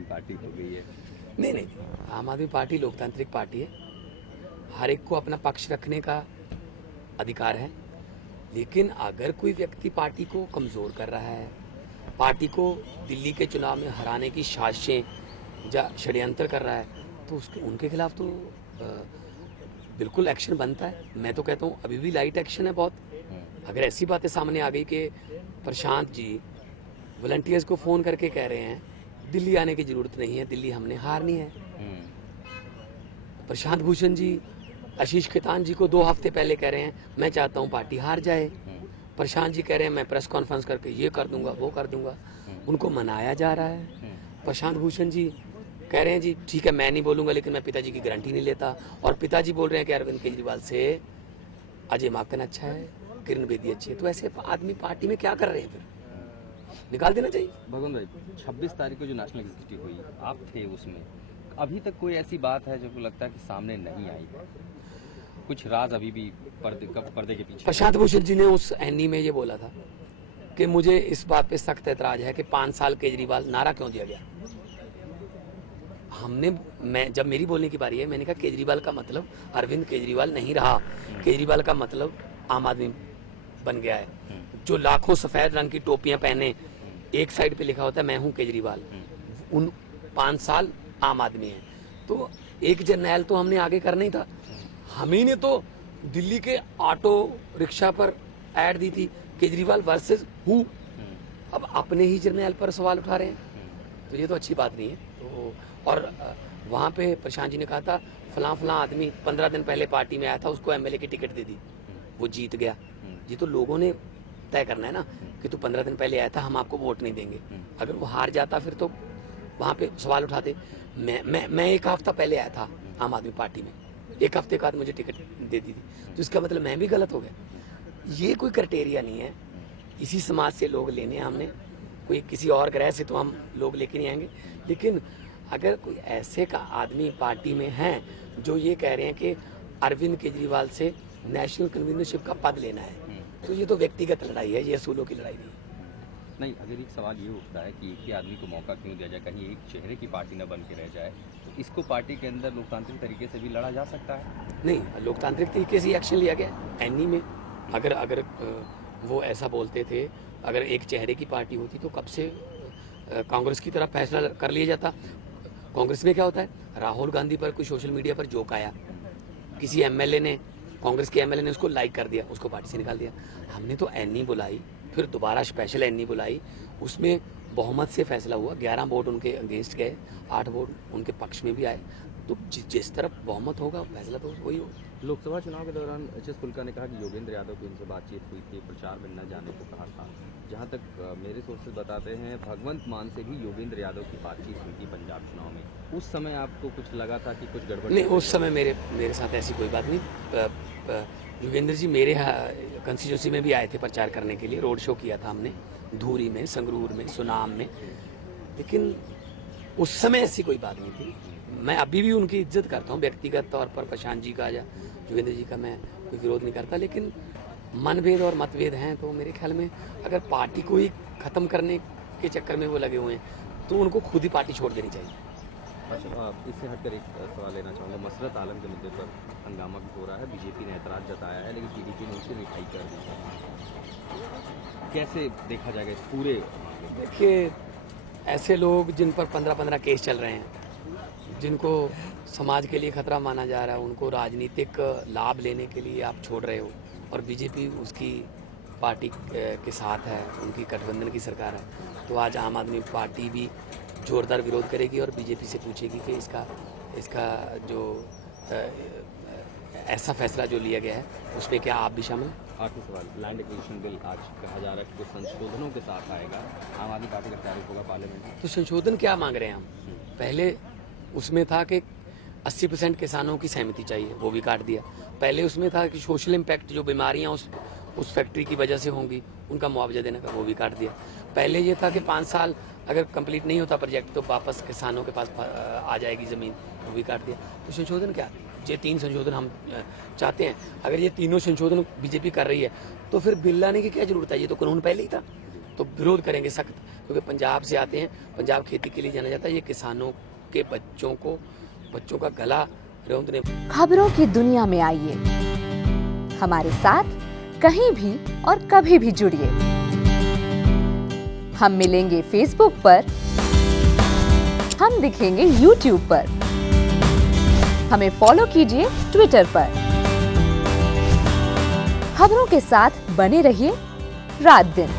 Party हो गई है। नहीं नहीं, आम आदमी पार्टी लोकतांत्रिक पार्टी है, हर एक को अपना पक्ष रखने का अधिकार है। लेकिन अगर कोई व्यक्ति पार्टी को कमज़ोर कर रहा है, पार्टी को दिल्ली के चुनाव में हराने की साजिशें या षड्यंत्र कर रहा है, तो उसके उनके खिलाफ तो बिल्कुल एक्शन बनता है। मैं तो कहता हूँ अभी भी लाइट एक्शन है बहुत। अगर ऐसी बातें सामने आ गई कि प्रशांत जी वॉलंटियर्स को फ़ोन करके कह रहे हैं दिल्ली आने की ज़रूरत नहीं है, दिल्ली हमने हारनी है। प्रशांत भूषण जी आशीष खेतान जी को 2 हफ्ते पहले कह रहे हैं मैं चाहता हूं पार्टी हार जाए। प्रशांत जी कह रहे हैं मैं प्रेस कॉन्फ्रेंस करके ये कर दूंगा वो कर दूंगा। उनको मनाया जा रहा है। प्रशांत भूषण जी कह रहे हैं जी ठीक है मैं नहीं बोलूंगा लेकिन मैं पिताजी की गारंटी नहीं लेता। और पिताजी बोल रहे हैं कि अरविंद केजरीवाल से अजय माकन अच्छा है, किरण बेदी अच्छी है। तो ऐसे आदमी पार्टी में क्या कर रहे हैं? फिर निकाल देना चाहिए। भगवान भाई 26 तारीख को जो नेशनल एग्जीक्यूटिव हुई आप थे उसमें, अभी तक कोई ऐसी बात है जो को लगता है कि सामने नहीं आई है? कुछ राज अभी भी पर्दे के पीछे? प्रशांत भूषण जी ने उस एनी में ये बोला था कि मुझे इस बात पे सख्त ऐतराज है कि 5 साल केजरीवाल नारा क्यों दिया गया। मैं जब मेरी बोलने की बारी है मैंने कहा केजरीवाल का मतलब अरविंद केजरीवाल नहीं रहा, केजरीवाल का मतलब आम आदमी बन गया है। जो लाखों सफेद रंग की टोपियां पहने एक साइड पे लिखा होता है मैं हूं केजरीवाल, उन 5 साल आम आदमी है। तो एक जर्नैल तो हमने आगे करना ही था। हम ही ने तो दिल्ली के ऑटो रिक्शा पर ऐड दी थी केजरीवाल वर्सेस हु। अब अपने ही जर्नैल पर सवाल उठा रहे हैं, तो ये तो अच्छी बात नहीं है। तो और वहाँ पे प्रशांत जी ने कहा था फलां आदमी 15 दिन पहले पार्टी में आया था उसको एमएलए की टिकट दे दी, वो जीत गया। ये तो लोगों ने तय करना है ना कि तू 15 दिन पहले आया था हम आपको वोट नहीं देंगे। अगर वो हार जाता फिर तो वहाँ पे सवाल उठाते। मैं 1 हफ्ता पहले आया था आम आदमी पार्टी में, 1 हफ्ते के बाद मुझे टिकट दे दी थी, तो इसका मतलब मैं भी गलत हो गया। ये कोई क्राइटेरिया नहीं है। इसी समाज से लोग लेने हैं हमने, कोई किसी और ग्रह से तो हम लोग लेके नहीं आएंगे। लेकिन अगर कोई ऐसे का आदमी पार्टी में है जो ये कह रहे हैं कि अरविंद केजरीवाल से नेशनल कन्वीनरशिप का पद लेना है, तो ये तो व्यक्तिगत लड़ाई है, ये असूलों की लड़ाई नहीं। अगर एक सवाल ये उठता है कि एक ही आदमी को मौका क्यों दिया जाए, कहीं एक चेहरे की पार्टी न बन के रह जाए, तो इसको पार्टी के अंदर लोकतांत्रिक तरीके से भी लड़ा जा सकता है? नहीं, लोकतांत्रिक तरीके से एक्शन लिया गया एनी में। अगर वो ऐसा बोलते थे अगर एक चेहरे की पार्टी होती तो कब से कांग्रेस की तरह फैसला कर लिया जाता। कांग्रेस में क्या होता है, राहुल गांधी पर कोई सोशल मीडिया पर जोक आया, किसी एमएलए ने, कांग्रेस के एमएलए ने उसको लाइक कर दिया, उसको पार्टी से निकाल दिया। हमने तो एनी बुलाई, फिर दोबारा स्पेशल एनी बुलाई, उसमें बहुमत से फैसला हुआ। 11 वोट उनके अगेंस्ट गए, 8 वोट उनके पक्ष में भी आए। तो जिस तरफ बहुमत होगा फैसला तो वही होगा। लोकसभा चुनाव के दौरान एच एस फुल्का ने कहा कि योगेंद्र यादव की उनसे बातचीत हुई थी, प्रचार में न जाने को कहा था। जहां तक मेरे सोर्सेज बताते हैं भगवंत मान से भी योगेंद्र यादव की बातचीत हुई थी पंजाब चुनाव में। उस समय आपको कुछ लगा था कि कुछ गड़बड़? नहीं, उस समय मेरे साथ ऐसी कोई बात नहीं। योगेंद्र जी मेरे कंस्टिट्यूंसी में भी आए थे प्रचार करने के लिए, रोड शो किया था हमने धूरी में, संगरूर में, सुनाम में, लेकिन उस समय ऐसी कोई बात नहीं थी। मैं अभी भी उनकी इज्जत करता हूँ व्यक्तिगत तौर पर, प्रशांत जी का या योगेंद्र जी का मैं कोई विरोध नहीं करता। लेकिन मनभेद और मतभेद हैं तो मेरे ख्याल में अगर पार्टी को ही ख़त्म करने के चक्कर में वो लगे हुए हैं तो उनको खुद ही पार्टी छोड़ देनी चाहिए। अच्छा, इससे हटकर एक सवाल लेना चाहूँगा। मसरत आलम के मुद्दे पर हंगामा भी हो रहा है, बीजेपी ने ऐतराज़ जताया है लेकिन टीडीपी ने उसे रिहाई कर दी है। कैसे देखा जाएगा इस पूरे? देखिए, ऐसे लोग जिन पर 15-15 केस चल रहे हैं, जिनको समाज के लिए खतरा माना जा रहा है, उनको राजनीतिक लाभ लेने के लिए आप छोड़ रहे हो, और बीजेपी उसकी पार्टी के साथ है, उनकी गठबंधन की सरकार है, तो आज आम आदमी पार्टी भी जोरदार विरोध करेगी और बीजेपी से पूछेगी कि इसका जो ऐसा फैसला जो लिया गया है उसमें क्या आप भी शामिल? आखिरी सवाल, लैंड एक्विजिशन बिल आज कहा जा रहा है कि कुछ संशोधनों के साथ आएगा, आम आदमी पार्टी का पारित होगा पार्लियामेंट में। तो संशोधन क्या मांग रहे हैं हम? पहले उसमें था कि 80% किसानों की सहमति चाहिए, वो भी काट दिया। पहले उसमें था कि सोशल इम्पैक्ट जो बीमारियां उस फैक्ट्री की वजह से होंगी उनका मुआवजा देने का, वो भी काट दिया। पहले ये था कि 5 साल अगर कंप्लीट नहीं होता प्रोजेक्ट तो वापस किसानों के पास आ जाएगी ज़मीन, वो भी काट दिया। तो संशोधन क्या? ये 3 संशोधन हम चाहते हैं। अगर ये तीनों संशोधन बीजेपी कर रही है तो फिर बिल लाने की क्या जरूरत है? ये तो कानून पहले ही था। तो विरोध करेंगे सख्त, क्योंकि पंजाब से आते हैं। पंजाब खेती के लिए जाना जाता है। ये किसानों के बच्चों का गला रेंगने। खबरों की दुनिया में आइए, हमारे साथ कहीं भी और कभी भी जुड़िए। हम मिलेंगे फेसबुक पर, हम दिखेंगे यूट्यूब पर, हमें फॉलो कीजिए ट्विटर पर। खबरों के साथ बने रहिए रात दिन।